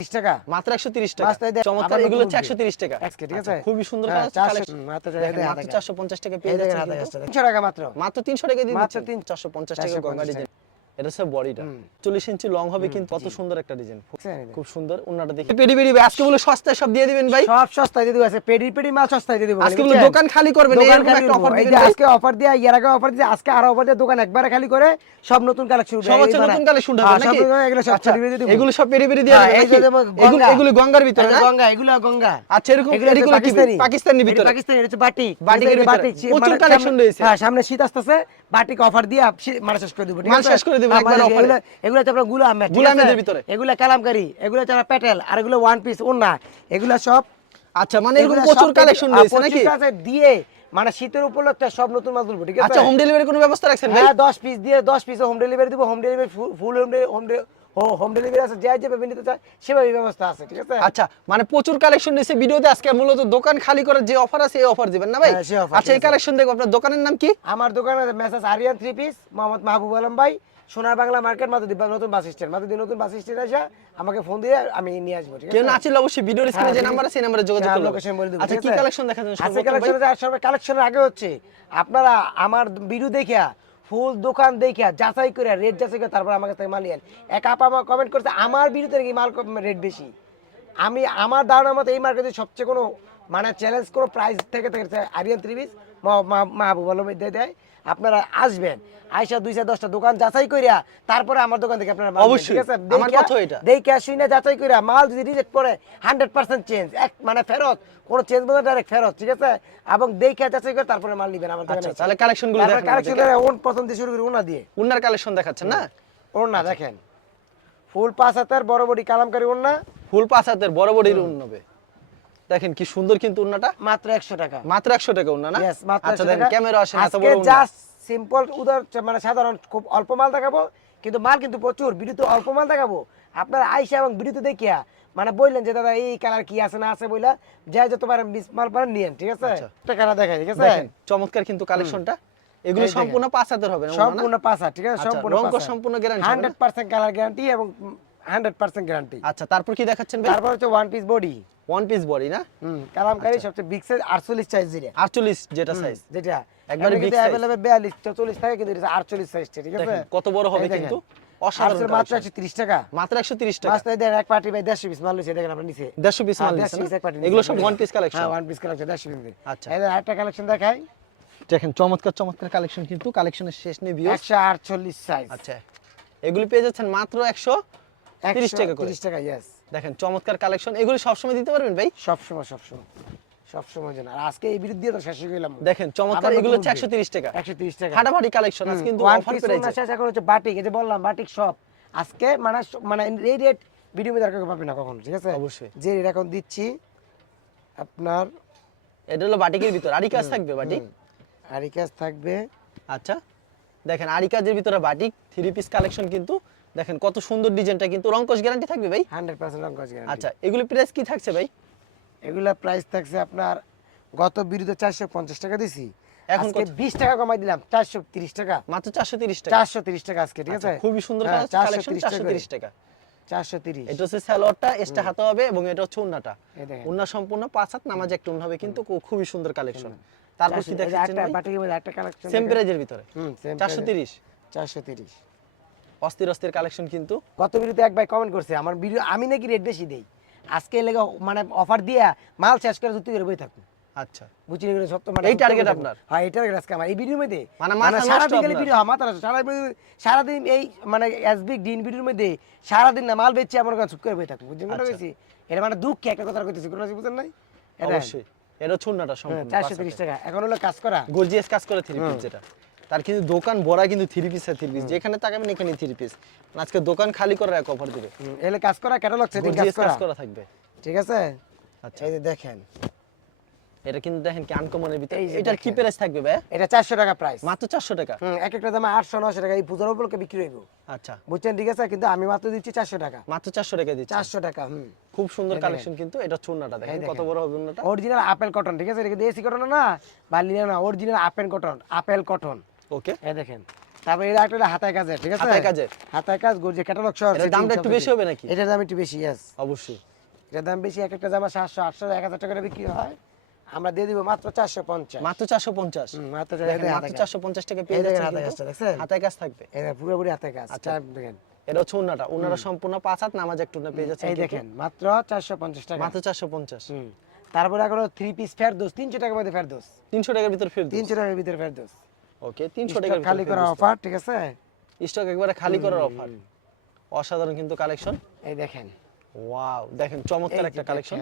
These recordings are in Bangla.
30 টাকা? মাত্র 130 টাকা। চমৎকার এগুলো হচ্ছে 130 টাকা। ঠিক আচ্ছা, আছে? খুবই সুন্দর হ্যাঁ, কালার 400 কালেকশন মাত্র দেখেন, টাকা। 450 টাকা পেয়ে যাচ্ছে টাকা। 300 টাকা মাত্র। মাত্র 300 টাকা দিয়ে মাত্র তিন- 450 টাকা 450 গঙ্গা ডিজাইন। এটা হচ্ছে বডিটা। 40 ইঞ্চি লং হবে কিন্তু কত সুন্দর একটা ডিজাইন খুব সুন্দর ওনাটা দেখি। পেডি পেডি আজকে বলে সস্তায় সব দিয়ে দিবেন ভাই। সব সস্তায় দিয়ে দিব আছে পেডি পেডি মাল সস্তায় দিয়ে দিব। আজকে বলে দোকান খালি করবেন এরকম একটা অফার আজকে অফার দিয়ে এর আগে অফার দিয়ে আজকে আরও অফার দিয়ে দোকান একবারে খালি করে সব নতুন কালেকশন সব হচ্ছে নতুন কালেকশন নাকি? এগুলো সব আচ্ছা, দিয়ে দিব। এগুলো সব পেডি পেডি দিয়ে হ্যাঁ, এগুলো এগুলো গঙ্গার ভিতরে না? গঙ্গা এগুলো গঙ্গা। আচ্ছা এরকম এগুলো পাকিস্তানি পাকিস্তানি। ভিতরে। পাকিস্তানি এটা হচ্ছে বাটিক। বাটিকের ভিতরে। প্রচুর মানে collection সামনে- রয়েছে। হ্যাঁ সামনে শীত আসতেছে বাটিক অফার দিয়ে মানে শেষ করে দিব ঠিক মাল আছে? শেষ করে দিবেন একবার এগুলো এগুলো হচ্ছে আপনারগুলো আহমেদ ঠিক গুল আছে? আহমেদের ভিতরে। এগুলো কালামকারি এগুলো হচ্ছে প্যাটেল আর এগুলো ওয়ান পিস ওন্না এগুলো সব আচ্ছা মানে এরকম প্রচুর কালেকশন রয়েছে নাকি? দিয়ে মানে শীতের উপলক্ষে সব নতুন মাল তুলবো ঠিক আছে? আচ্ছা হোম ডেলিভারি কোনো ব্যবস্থা রাখছেন ভাই? হ্যাঁ পিস দিয়ে দশ পিস হোম ডেলিভারি দিব হোম ডেলিভারি ফুল হোম হোম হোম ডেলিভারি আছে যে যেভাবে নিতে চায় সেভাবে ব্যবস্থা আছে ঠিক আছে? আচ্ছা মানে প্রচুর কালেকশন ভিডিওতে আজকে মূলত দোকান খালি করার যে অফার আছে এই অফার দিবেন না ভাই? হ্যাঁ, আচ্ছা এই। কালেকশন দেখো আপনার দোকানের নাম কি? আমার দোকানে message Aryan three piece Mohammad Mahbub Alam ভাই। সোনার বাংলা মার্কেট মাতুদি নতুন বাস স্ট্যান্ড। মাতুদি নতুন বাস স্ট্যান্ড আসা আমাকে ফোন দিয়ে আমি নিয়ে আসব ঠিক আছে? না আছিল অবশ্যই ভিডিওর স্ক্রিনে যে হ্যাঁ, নাম্বার আছে সেই নাম্বারে যোগাযোগ করবেন লোকেশন বলে দেবো আচ্ছা কি কালেকশন দেখাচ্ছেন আজকে কালেকশন সবাই কালেকশনের আগে হচ্ছে আপনারা আমার ভিডিও দেখিয়া ফুল দোকান দেখিয়া যাচাই করে রেট যাচাই করে তারপর আমার কাছ থেকে মাল নিয়েন এক আপা আমার কমেন্ট করছে আমার ভিডিওতে নাকি মাল রেট বেশি? আমি আমার ধারণার মতো এই মার্কেটে সবচেয়ে কোনো মানে চ্যালেঞ্জ কোনো প্রাইস থেকে থেকে আরিয়ান ত্রিবিস মাহবুব আলম দিয়ে দেয় আপনারা আসবেন আইসা দুইশো দশটা দোকান যাচাই করিয়া তারপরে আমার দোকান থেকে আপনারা অবশ্যই। আমার কথা এটা। দেখে শুনে যাচাই করে মাল যদি রিজেক্ট করে হান্ড্রেড পার্সেন্ট চেঞ্জ এক মানে ফেরত কোনো চেঞ্জ বলতে ডাইরেক্ট ফেরত ঠিক আছে? এবং দেখে যাচাই করে তারপরে মাল নিবেন আমার আচ্ছা দোকানে তাহলে কালেকশনগুলো কালেকশন ওন প্রথম দিয়ে শুরু করি ওনা দিয়ে। উনার কালেকশন দেখাচ্ছেন না? ওনা দেখেন। ফুল পাঁচ হাতের বড় বডি কালামকারি ওনা। ফুল পাঁচ হাতের বড় বড় উন্নবে দেখেন কি সুন্দর কিন্তু উন্নাটা। মাত্র একশো টাকা। মাত্র একশো টাকা উন্না না? আচ্ছা দেখেন ক্যামেরা আসেন এত আজকে বড় উন্না জাস্ট সিম্পল উদার মানে সাধারণ খুব অল্প মাল দেখাবো কিন্তু মাল কিন্তু প্রচুর বিদ্যুৎ অল্প মাল দেখাবো। আপনার আইসা এবং বিদ্যুৎ দেখিয়া মানে বললেন যে দাদা এই কালার কি আছে না আছে বইলা যাই যত পারেন বিশ মাল পারেন নিয়েন ঠিক আছে? আচ্ছা। একটা কালার দেখাই ঠিক আছে? দেখেন চমৎকার কিন্তু কালেকশনটা এগুলো সম্পূর্ণ পাঁচ হাতের হবে না না? সম্পূর্ণ পাঁচ হাত ঠিক আছে আচ্ছা, সম্পূর্ণ সম্পূর্ণ না? হান্ড্রেড পার্সেন্ট কালার গ্যারান্টি এবং হান্ড্রেড পার্সেন্ট গ্যারান্টি। আচ্ছা তারপর কি দেখাচ্ছেন ভাই? তারপর হচ্ছে one piece body one piece body না? হুম কালামকারি আচ্ছা। সবচেয়ে বিগ সাইজ আটচল্লিশ সাইজ যেটা। আটচল্লিশ যেটা সাইজ যেটা। একবারে কিন্তু size। অ্যাভেলেবল বিয়াল্লিশ থাকে কিন্তু এটা আটচল্লিশ সাইজ ঠিক আছে? কত বড় হবে কিন্তু? অসাধারণ মাত্র collection। একশো তিরিশ টাকা। মাত্র একশো তিরিশ টাকা। মাস্টার দেন এক পার্টি ভাই দেড়শো পিস মাল লইছে দেখেন আপনার নিচে। দেড়শো পিস মাল দেড়শো নিচ্ছে পিস না? এক পার্টি এগুলো সব ওয়ান পিস কালেকশন হ্যাঁ ওয়ান পিস কালেকশন দেড়শো পিস আচ্ছা। এই দেখেন কালেকশন দেখাই। দেখেন চমৎকার চমৎকার কালেকশন কিন্তু। কালেকশনের শেষ নেই ভিউয়ার্স একশো আটচল্লিশ সাইজ আচ্ছা। এগুলি পেয়ে যাচ্ছেন মাত্র একশো তিরিশ টাকা করে। তিরিশ টাকা ইয়েস দেখেন চমৎকার কালেকশন। এগুলি সবসময় দিতে পারবেন ভাই? সবসময় সবসময়। সবসময় জন্য আর আজকে এই বিরুদ্ধে তো শেষ হয়ে গেলাম। দেখেন চমৎকার। এগুলো হচ্ছে একশো তিরিশ টাকা। একশো তিরিশ টাকা। ফাটাফাটি কালেকশন আজ কিন্তু অফার শেষ এখন হচ্ছে বাটিক এই যে বললাম বাটিক সব আজকে মানে মানে এই রেট ভিডিও মধ্যে আর পাবে না কখন ঠিক আছে? অবশ্যই। যে রেট এখন দিচ্ছি আপনার এটা হলো বাটিকের ভিতর। আরি কাজ থাকবে বাটিক? আরি কাজ থাকবে। আচ্ছা। দেখেন আরি কাজের ভিতরে বাটিক থ্রি পিস কালেকশন কিন্তু দেখেন কত সুন্দর ডিজাইনটা কিন্তু রংকশ গ্যারান্টি থাকবে ভাই? হান্ড্রেড পার্সেন্ট রং কাজ আচ্ছা এগুলি প্রাইস কি থাকছে ভাই? এগুলা প্রাইস থাকছে আপনার গত বিরুদ্ধে চারশো পঞ্চাশ টাকা দিছি। এখন এখন কত? বিশ টাকা কমাই দিলাম চারশো তিরিশ টাকা। মাত্র চারশো তিরিশ টাকা। চারশো তিরিশ টাকা আজকে ঠিক আচ্ছা, আছে খুবই সুন্দর হ্যাঁ, কালেকশন 430 চারশো টাকা তিরিশ টাকা। চারশো তিরিশ। এটা হচ্ছে স্যালোয়ারটা এক্সট্রা হাতে হবে এবং এটা হচ্ছে উন্নাটা উন্না সম্পূর্ণ পাঁচ হাত নামাজ একটা উন্না হবে কিন্তু খুবই সুন্দর কালেকশন। তারপর কি দেখাচ্ছেন একটা বাটিকের মধ্যে একটা কালেকশন সেম প্রাইজের ভিতরে। হুম সেম চারশো তিরিশ। চারশো তিরিশ। অস্থির অস্থির কালেকশন কিন্তু। গত ভিডিওতে এক ভাই কমেন্ট করছে আমার ভিডিও আমি নাকি রেট বেশি দেই। আজকে লেগে মানে অফার দিয়া মাল শেষ করে যুক্তি করে বই থাকুন। আচ্ছা। সত্য মানে এই target আপনার? হ্যাঁ এই টার্গেট আজকে আমার। এই ভিডিওর মধ্যে মানে ভিডিও হ্যাঁ মাথা নষ্ট। সারা সারাদিন এই মানে এসবি ডিন ভিডিওর মধ্যে সারাদিন না মাল বেচছে আমার কাছে চুপ করে বই থাকুন। বুঝছেন কোনটা আচ্ছা। এটা মানে দুঃখ একটা কথা কইতেছি কোনো বুঝেন নাই? এটা অবশ্যই। এটা হচ্ছে উন্নাটা সম্পূর্ণ চারশো তিরিশ টাকা। এখন হলো কাজ করা। গর্জিয়াস কাজ করে থ্রি পিস যেটা। তার কিন্তু দোকান ভরা কিন্তু থ্রি পিস আর থ্রি পিস যেখানে তাকাবেন এখানে থ্রি পিস আজকে দোকান খালি করে এক অফার দিবে। এলে কাজ করা ক্যাটালগ সেটিং কাজ করা। কাজ করা থাকবে। ঠিক আছে? আচ্ছা। এই যে দেখেন। এটা কিন্তু দেখেন কি আনকমনের ভিতরে। এটার কি প্রাইস থাকবে ভাই? এটা চারশো টাকা প্রাইস মাত্র চারশো টাকা। হুম এক একটা দামে আটশো নশো টাকা। এই পূজার উপলক্ষে বিক্রি হইব। আচ্ছা। বুঝছেন? ঠিক আছে? কিন্তু আমি মাত্র দিচ্ছি চারশো টাকা। মাত্র চারশো টাকা দিচ্ছে। চারশো টাকা হুম। খুব সুন্দর কালেকশন কিন্তু। এটা চুন্নাটা দেখেন। কত বড় হবে উন্নাটা অরিজিনাল আপেল কটন ঠিক আছে? এটা দেশি কটন না বা লিনা না। Original apple cotton apple cotton okay এই দেখেন। তারপরে এটা একটা হাতায় কাজের ঠিক আছে? হাতায় কাজের? হাতায় কাজ গর্জে ক্যাটালগ সহ দামটা একটু বেশি হবে নাকি? এটার দাম একটু বেশি ইয়েস অবশ্যই। এটার দাম বেশি এক একটা জামা সাতশো আটশো এক হাজার টাকা করে বিক্রি হয়। আমরা দিয়ে দিব মাত্র চারশো পঞ্চাশ। মাত্র চারশো পঞ্চাশ? হুম, মাত্র দেখেন, চারশো মাত্র চারশো পঞ্চাশ টাকা পেয়ে যাচ্ছেন হাতায়। কাজটা, দেখছেন? হাতায় কাজ থাকবে। এটা পুরোপুরি হাতে কাজ। আচ্ছা। দেখেন। এটা হচ্ছে উন্নাটা উন্নাটা সম্পূর্ণ পাঁচ হাত নামাজ একটু উন্না পেয়ে যাচ্ছেন এই দেখেন মাত্র চারশো পঞ্চাশ টাকা। মাত্র চারশো পঞ্চাশ। হুম। তারপরে এগুলো থ্রি পিস ফেরদোস তিনশো টাকার মধ্যে ফেরদোস তিনশো টাকার ভিতর ফের তিনশো টাকার ভিতরে ফেরদোস ওকে তিনশো টাকা খালি করার অফার ঠিক আছে? স্টক একবারে খালি করার অফার অসাধারণ কিন্তু কালেকশন এই দেখেন। ওয়াও দেখেন চমৎকার একটা কালেকশন।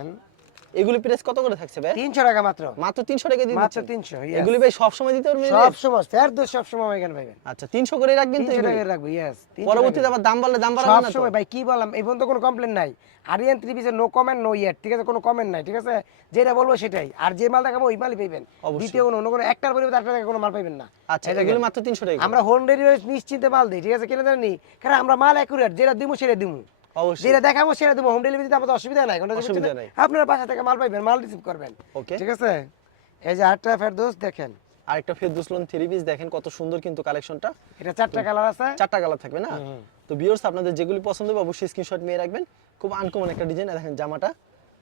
এগুলি প্রাইস কত করে থাকছে ভাই? তিনশো টাকা মাত্র। মাত্র তিনশো টাকা দিয়ে মাত্র 300, এগুলি ভাই সব সময় দিতে পারবেন? সব সময় ফেরদোস সব সময় এখানে আচ্ছা তিনশো করে রাখবেন তো তিনশো এগুলি? টাকা রাখব ইয়েস পরবর্তীতে আবার দাম বাড়লে দাম বাড়াবে না তো? সময় ভাই কি বললাম এই পর্যন্ত কোনো কমপ্লেন নাই। আরিয়ান থ্রি পিসের নো কমেন্ট নো ইয়েট ঠিক আছে? কোনো কমেন্ট নাই ঠিক আছে? যেটা বলব সেটাই। আর যে মাল দেখাবো ওই মালই পাইবেন। দ্বিতীয় কোনো অন্য কোনো একটার পরিবর্তে আটটা টাকা কোনো মাল পাইবেন না। আচ্ছা এগুলি মাত্র তিনশো টাকা আমরা হোম ডেলিভারি নিশ্চিন্তে মাল দিই ঠিক আছে? কেন জানি কারণ আমরা মাল অ্যাকুরেট যেটা দিমু সেটা দিমু। যেটা দেখাবো সেটা দেবো হোম ডেলিভারিতে আমাদের অসুবিধা নাই। কোনো অসুবিধা নাই। আপনারা বাসা থেকে মাল পাইবেন মাল রিসিভ করবেন। ওকে। ঠিক আছে? এই যে আটটা ফেরদোস দেখেন। আরেকটা ফেরদুস লোন থ্রি পিস দেখেন কত সুন্দর কিন্তু কালেকশনটা এটা চারটা কালার আছে। চারটা কালার থাকবে না? তো ভিউয়ার্স আপনাদের যেগুলি পছন্দ হবে অবশ্যই স্ক্রিনশট নিয়ে রাখবেন। খুব আনকমন একটা ডিজাইন দেখেন জামাটা।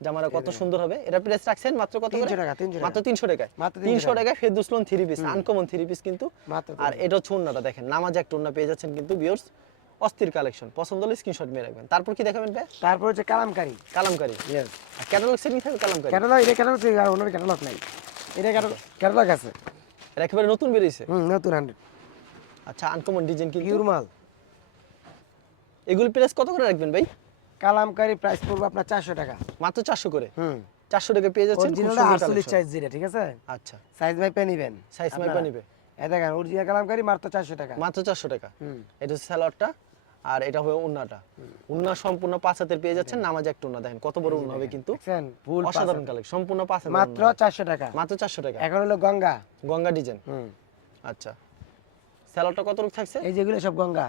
জামাটা কত সুন্দর হবে। এটা প্রাইস রাখছেন মাত্র কত 300 টাকা, 300 টাকা। মাত্র 300 টাকায়। মাত্র 300 300 টাকায় Ferdous lawn three piece uncommon three piece কিন্তু। আর এটা হচ্ছে দেখেন। নামাজ একটা ওন্না পেয়ে যাচ্ছেন কিন্তু ভিউয়ার্স অস্থির কালেকশন পছন্দ হলে স্ক্রিনশট নিয়ে রাখবেন। তারপর কি দেখাবেন ভাই? তারপর হচ্ছে kalamkari. Kalamkari yes catalogue setting থাকবে কালামকারি? ক্যাটালগ এটা ক্যাটালগ আর ওনার ক্যাটালগ নাই। এটা ক্যাটালগ আছে। এটা একেবারে নতুন বেরিয়েছে? হুম নতুন হান্ড্রেড আচ্ছা আনকমন ডিজাইন কিন্তু। পিওর মাল। এগুলি প্রাইস কত করে রাখবেন ভাই? কালামকারি প্রাইস পড়বে আপনার চারশো টাকা। মাত্র 400 করে? হুম। 400 টাকা পেয়ে যাচ্ছেন অরিজিনাল। সাইজ ঠিক আছে? আচ্ছা। সাইজ মাইপে নিবেন। Size মাইপে আপনারা। নিবে। এই দেখেন অরিজিনাল কালামকারি মাত্র চারশো টাকা। মাত্র 400 টাকা। হুম। এটা হচ্ছে স্যালাডটা আর এটা হবে উন্নাটা। উন্না সম্পূর্ণ পাঁচ হাতের পেয়ে যাচ্ছেন নামাজ একটা উন্না। দেখেন কত বড় উন্না হবে কিন্তু। অসাধারণ কালেকশন সম্পূর্ণ পাঁচ মাত্র চারশো টাকা। মাত্র চারশো টাকা। এখন হলো গঙ্গা। গঙ্গা ডিজাইন। আচ্ছা। স্যালাডটা কত রূপ থাকছে? এই যেগুলো সব গঙ্গা।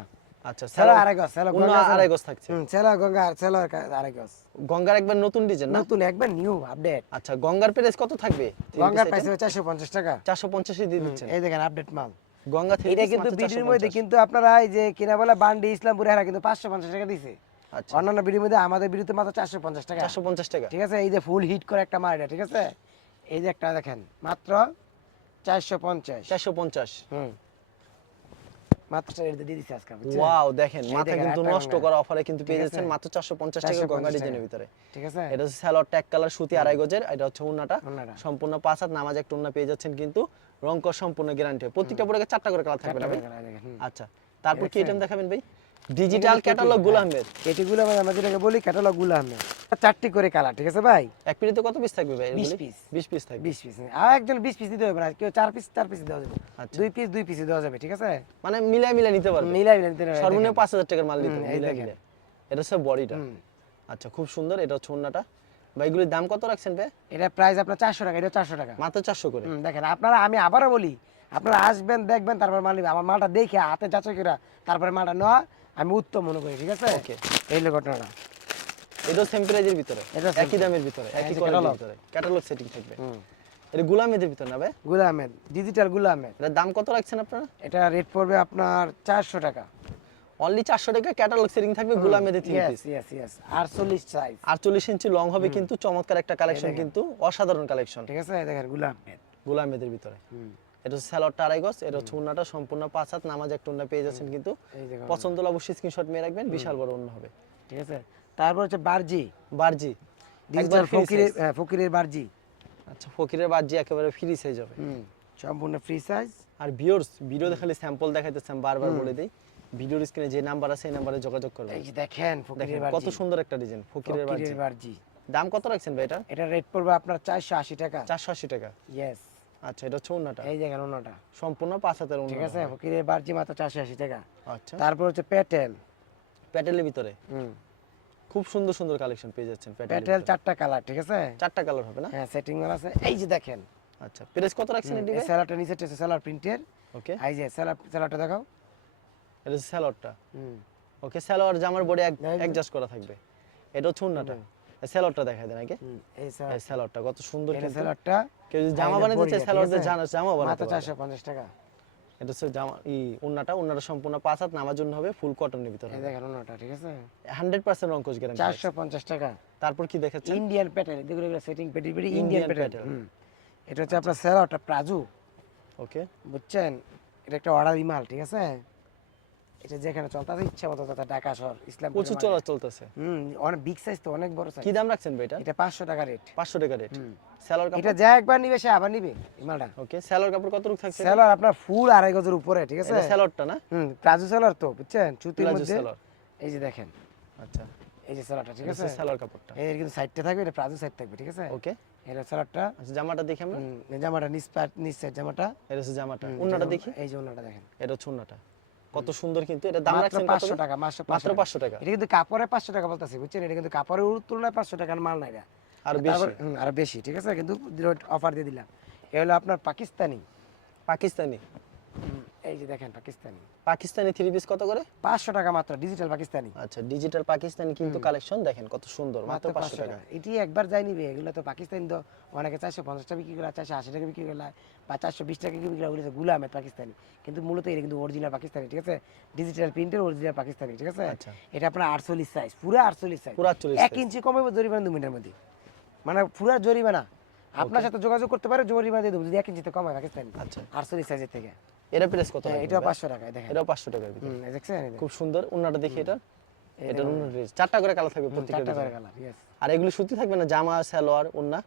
আচ্ছা সেলা আড়াই গজ সেলা গঙ্গা আড়াই গজ থাকছে। সেলা গঙ্গা আর সেলা আড়াই গজ। গঙ্গার একবার নতুন ডিজাইন না? নতুন একবার নিউ আপডেট আচ্ছা গঙ্গার প্রাইস কত থাকবে? গঙ্গার প্রাইস হবে চারশো পঞ্চাশ টাকা। চারশো পঞ্চাশে দিয়ে দিচ্ছেন। এই দেখেন আপডেট মাল। গঙ্গা থেকে এটা কিন্তু বিডির মধ্যে কিন্তু আপনারা এই যে কিনা বলে বান্ডি ইসলামপুরে হারা কিন্তু পাঁচশো পঞ্চাশ টাকা দিছে। আচ্ছা। অন্যান্য বিডির মধ্যে আমাদের বিডিতে মাত্র চারশো পঞ্চাশ টাকা। চারশো পঞ্চাশ টাকা। ঠিক আছে? এই যে ফুল হিট করে একটা মারিটা এটা ঠিক আছে? এই যে একটা দেখেন মাত্র চারশো পঞ্চাশ। চারশো পঞ্চাশ। হুম। মাত্র দিয়ে দিচ্ছে আজকে ওয়াও দেখেন মাথা কিন্তু নষ্ট করা অফারে কিন্তু পেয়ে যাচ্ছেন মাত্র চারশো পঞ্চাশ টাকা গঙ্গা ডিজাইনের ভিতরে। ঠিক আছে? এটা হচ্ছে ট্যাগ কালার সুতি আড়াই গজের এটা হচ্ছে উন্নাটা সম্পূর্ণ পাঁচ হাত নামাজ একটা উন্না পেয়ে যাচ্ছেন কিন্তু রংকর সম্পূর্ণ গ্যারান্টি প্রত্যেকটা প্রোডাক্টে চারটা করে কালার থাকবে না ভাই। আচ্ছা তারপর কি এটা আইটেম দেখাবেন ভাই? ডিজিটাল ক্যাটালগগুলো আহমেদ। এটিগুলো আমরা আমরা যেটাকে বলি ক্যাটালগগুলো চারটি করে কালার ঠিক আছে ভাই? এক পিরিতে কত পিস থাকবে ভাই 20 piece। বিশ পিস থাকবে। বিশ পিস আর একজন বিশ পিস দিতে হবে না কেউ পিস পিস দেওয়া যাবে। আচ্ছা। দুই পিস দুই পিস দেওয়া যাবে ঠিক আছে? মানে মিলাই মিলাই নিতে পারবে। মিলাই মিলাই নিতে হবে, সর্বনিম্ন দেখেন। পাঁচ হাজার টাকার মাল মিলাই মিলাই। এটা হচ্ছে বডিটা। আচ্ছা খুব সুন্দর এটা হচ্ছে উন্নাটা ভাই এগুলির দাম কত রাখছেন ভাই? এটা প্রাইস আপনার চারশো টাকা এটা চারশো টাকা। মাত্র চারশো করে। দেখেন আপনারা আমি আবারও বলি আপনারা আসবেন দেখবেন তারপর মাল নিবেন। আমার মালটা দেখে হাতে যাচাই করে তারপরে মালটা নেওয়া। আমি উত্তম মনে করি ঠিক আছে? ওকে এই হলো ঘটনাটা। এটাও সেম প্রাইজের ভিতরে এটা একই দামের ভিতরে হ্যাঁ, একই কোয়ালিটির ভিতরে ক্যাটালগ সেটিং থাকবে। এটা গুলামেদের ভিতরে না ভাই? গুলা আহমেদ ডিজিটালগুলা আহমেদ এটার দাম কত রাখছেন আপনারা? এটা রেট পড়বে আপনার চারশো টাকা। অনলি চারশো টাকা ক্যাটালগ সেটিং থাকবে গুলামেদের থ্রি পিস ইয়েস ইয়েস আটচল্লিশ সাইজ আটচল্লিশ ইঞ্চি লং হবে কিন্তু চমৎকার একটা কালেকশন কিন্তু অসাধারণ কালেকশন ঠিক আছে এই দেখেনগুলা আহমেদ গুলামেদের ভিতরে। হুম। এটা হচ্ছে স্যালোয়ারটা আড়াই গজ এটা হচ্ছে উন্নাটা সম্পূর্ণ পাঁচ হাত নামাজ একটা উন্না পেয়ে যাচ্ছেন কিন্তু পছন্দ হলে অবশ্যই স্ক্রিনশট রাখবেন বিশাল বড় উন্না হবে। ঠিক আছে। তারপর হচ্ছে বারজি। বারজি। ডিজিটাল ফকিরের। হ্যাঁ, ফকিরের বারজি। আচ্ছা ফকিরের বারজি একেবারে ফ্রি সাইজ হবে। সম্পূর্ণ ফ্রি সাইজ আর ভিউয়ার্স ভিডিও দেখালে স্যাম্পল দেখাইতেছে আমি বারবার বলে দিই। ভিডিওর স্ক্রিনে যে নাম্বার আছে এই নাম্বারে যোগাযোগ করবেন। এই দেখেন ফকিরের কত সুন্দর একটা ডিজাইন ফকিরের বারজি। দাম কত রাখছেন ভাই এটা? এটা রেট পড়বে আপনার চারশো আশি টাকা। চারশো আশি টাকা। ইয়েস আচ্ছা এটা হচ্ছে এই দেখেন অন্যটা সম্পূর্ণ পাঁচ হাতের ঠিক আছে? ফকিরের বারজি মাত্র চারশো আশি টাকা। আচ্ছা। তারপর হচ্ছে প্যাটেল প্যাটেলের ভিতরে? হুম। খুব সুন্দর সুন্দর কালেকশন পেয়ে যাচ্ছেন প্যাটেল চারটা কালার ঠিক আছে? চারটা কালার হবে না? হ্যাঁ সেটিং আছে। এই যে দেখেন। আচ্ছা প্রাইস কত রাখছেন ভাই স্যালাডটা নিচে স্যালাড প্রিন্টের ওকে এই যে স্যালাড স্যালাডটা দেখাও। এটা স্যালোয়ারটা হুম। ওকে স্যালোয়ার জামার বডি অ্যাডজাস্ট করা থাকবে। এটা হচ্ছে স্যালোয়ারটা দেখায় দেন আগে। এই এই কত সুন্দর কিন্তু। স্যালাডটা কেউ যদি জামা বানাতে চায় দিয়ে জানা জামা বানাতে। চারশো পঞ্চাশ টাকা। এটা হচ্ছে জামা ই ওন্নাটা ওন্নাটা সম্পূর্ণ পাঁচ হাত নামার জন্য হবে ফুল কটনের ভিতরে এই দেখেন ওনাটা ঠিক আছে? হান্ড্রেড পার্সেন্ট রঙ্কশ গ্যারান্টি চারশো পঞ্চাশ টাকা। তারপর কি দেখাচ্ছেন? ইন্ডিয়ান প্যাটার্ন দেখুন এগুলো সেটিং পেটি পেটি ইন্ডিয়ান প্যাটার্ন এটা হচ্ছে আপনার স্যালোটা প্লাজো ওকে বুঝছেন? এটা একটা অর্ডারি মাল ঠিক আছে? এটা যেখানে চলতেছে ইচ্ছা মতো ঢাকা শহর ইসলাম প্রচুর চলা চলতেছে। হুম অনেক বিগ সাইজ তো অনেক বড় সাইজ কি দাম রাখছেন ভাই এটা? এটা পাঁচশো টাকা রেট পাঁচশো টাকা রেট স্যালোর এটা যা একবার নিবে সে আবার নিবে এই ওকে স্যালোর কাপড় কত রূপ থাকছে সেলার আপনার ফুল আড়াই গজের উপরে ঠিক আছে? এটা স্যালোরটা না? হুম প্লাজো সেলার তো বুঝছেন? চুতির মধ্যে। সেলর এই যে দেখেন। আচ্ছা। এই যে সেলারটা ঠিক আছে? স্যালোর কাপড়টা। এর কিন্তু সাইডটা থাকবে এটা প্লাজো সাইড থাকবে ঠিক আছে? ওকে এটা সেলারটা আচ্ছা জামাটা দেখি আমরা। জামাটা নিচ পাট নিচ সাইড জামাটা। এটা হচ্ছে জামাটা। ওন্নাটা দেখি। এই যে দেখেন। এটা হচ্ছে ওন্নাটা কত সুন্দর কিন্তু এটা দাম রাখছেন কত পাঁচশো করে? টাকা মাত্র মাত্র পাঁচশো টাকা। এটা কিন্তু কাপড়ে পাঁচশো টাকা বলতাছি বুঝছেন? এটা কিন্তু কাপড়ের তুলনায় পাঁচশো টাকার মাল না এটা আর বেশি। আর বেশি ঠিক আছে? কিন্তু অফার দিয়ে দিলাম এ হলো আপনার পাকিস্তানি। পাকিস্তানি। এই যে দেখেন পাকিস্তানি। পাকিস্তানি থ্রি পিস কত করে? পাঁচশো টাকা মাত্র ডিজিটাল পাকিস্তানি। আচ্ছা ডিজিটাল পাকিস্তানি কিন্তু কালেকশন দেখেন কত সুন্দর মাত্র মাত্র পাঁচশো পাঁচশো টাকা। টাকা। এটি একবার যাই নিবে এগুলো তো পাকিস্তানি তো অনেকে টাকা বিক্রি করে টাকা বিক্রি করে বা চারশো বিশ টাকা বিক্রি করে ওগুলো হচ্ছে গুলামের পাকিস্তানি। কিন্তু মূলত এটা কিন্তু অরিজিনাল পাকিস্তানি ঠিক আছে? ডিজিটাল প্রিন্টের অরিজিনাল পাকিস্তানি ঠিক আছে? আচ্ছা। এটা আপনার আটচল্লিশ সাইজ পুরো আটচল্লিশ সাইজ পুরো 48 এক ইঞ্চি কমে জরিমানা দু মিনিটের মধ্যে। মানে পুরো জরিমানা। আপনার সাথে যোগাযোগ করতে পারে জরিমানা দিয়ে দেবো যদি এক ইঞ্চিতে কমায় পাকিস্তানি। আচ্ছা। আটচল্লিশ সাইজের থেকে। এটা প্রাইস কত হ্যাঁ, রাখবেন পাঁচশো টাকায় দেখেন। এটাও পাঁচশো টাকার ভিতরে। হুম, দেখছেন খুব সুন্দর ওন্নাটা দেখি এটা। এটা দেখুন। ড্রেস চারটা করে কালার থাকবে প্রত্যেকটা চারটা করে কালার yes। আর এগুলো সুতি থাকবে না? জামা সালোয়ার ওন্না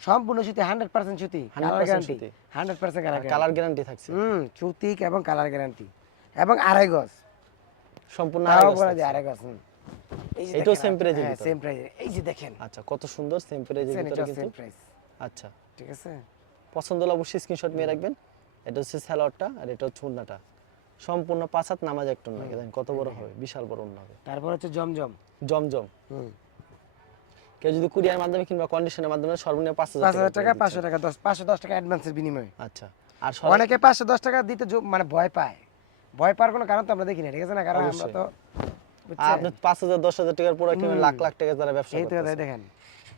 সম্পূর্ণ সুতি হান্ড্রেড পার্সেন্ট সুতি। 100% গ্যারান্টি সুতি। হান্ড্রেড পার্সেন্ট কালার গ্যারান্টি থাকছে। হুম সুতিক এবং কালার গ্যারান্টি এবং আড়াই গজ। সম্পূর্ণ আড়াই গজ আড়াই গজ হুম। এই যে এটাও আপনি- price হ্যাঁ, ভিতরে? same price এই যে দেখেন। আচ্ছা কত সুন্দর সেম প্রাইজের ভিতরে কিন্তু। আচ্ছা। ঠিক আছে? পছন্দ হলে অবশ্যই স্ক্রিনশট নিয়ে রাখবেন। এটা হচ্ছে স্যালোয়ারটা আর এটা হচ্ছে ওন্নাটা সম্পূর্ণ পাঁচ হাত নামাজ একটা ওন্না দেখেন কত বড় হবে বিশাল বড় ওন্না হবে। তারপর হচ্ছে জমজম। জমজম। কেউ যদি কুরিয়ার মাধ্যমে কিংবা কন্ডিশনের মাধ্যমে সর্বনিম্ন পাঁচ হাজার টাকা। পাঁচশো টাকা দশ পাঁচশো দশ টাকা অ্যাডভান্সের বিনিময়ে। আচ্ছা আর অনেকে পাঁচশো দশ টাকা দিতে মানে ভয় পায়। ভয় পাওয়ার কোনো কারণ তো আমরা দেখি না ঠিক আছে না? কারণ আমরা তো আপনি পাঁচ হাজার দশ হাজার টাকার পরে লাখ লাখ টাকা যারা ব্যবসা এই তো করতেছে। দেখেন।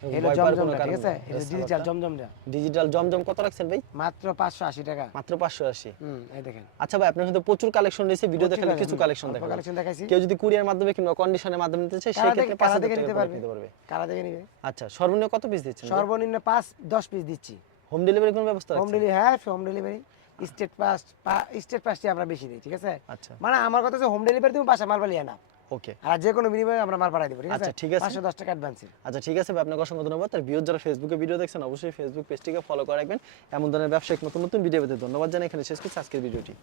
ভয় এলো পাওয়ার কোনো জমজমটা কারণ ঠিক আছে? এটা এটা ডিজিটাল জমজমটা। ডিজিটাল জমজম কত রাখছেন ভাই? মাত্র পাঁচশো আশি টাকা। মাত্র পাঁচশো আশি। হুম এই দেখেন। আচ্ছা ভাই আপনার কিন্তু প্রচুর কালেকশন রয়েছে ভিডিও প্রচুর কিছু কালেকশন অল্প কালেকশন দেখাইছি। কেউ যদি কুরিয়ার মাধ্যমে কিংবা কন্ডিশনের মাধ্যমে নিতে চায় সেক্ষেত্রে দেখে পাঁচ কারা হাজার দেখে টাকার নিতে পারবে? নিতে পারবে। কারা দেখে নিবে? আচ্ছা সর্বনিম্ন কত পিস দিচ্ছেন সর্বনিম্ন পাঁচ দশ পিস দিচ্ছি। হোম ডেলিভারি কোন ব্যবস্থা হোম ডেলিভারি হ্যাঁ home delivery state pass state পাসটি আমরা বেশি দিই ঠিক আছে? আচ্ছা। মানে আমার কথা হচ্ছে হোম ডেলিভারি তুমি বাসা মাল পালিয়ে না ওকে আর যে কোনো বিনিময়ে আমরা মাল পাঠাই দেব ঠিক আছে? আচ্ছা, ঠিক আছে। পাঁচশো দশ টাকা অ্যাডভান্স আচ্ছা ঠিক আছে ভাই আপনাকে অসংখ্য ধন্যবাদ। আর ভিউজ যারা ফেসবুকে ভিডিও দেখছেন অবশ্যই ফেসবুক পেজটিকে ফলো করে রাখবেন। এমন ধরনের ব্যবসায়িক নতুন নতুন ভিডিও পেতে ধন্যবাদ জানাই। এখানে শেষ করছি আজকের ভিডিওটি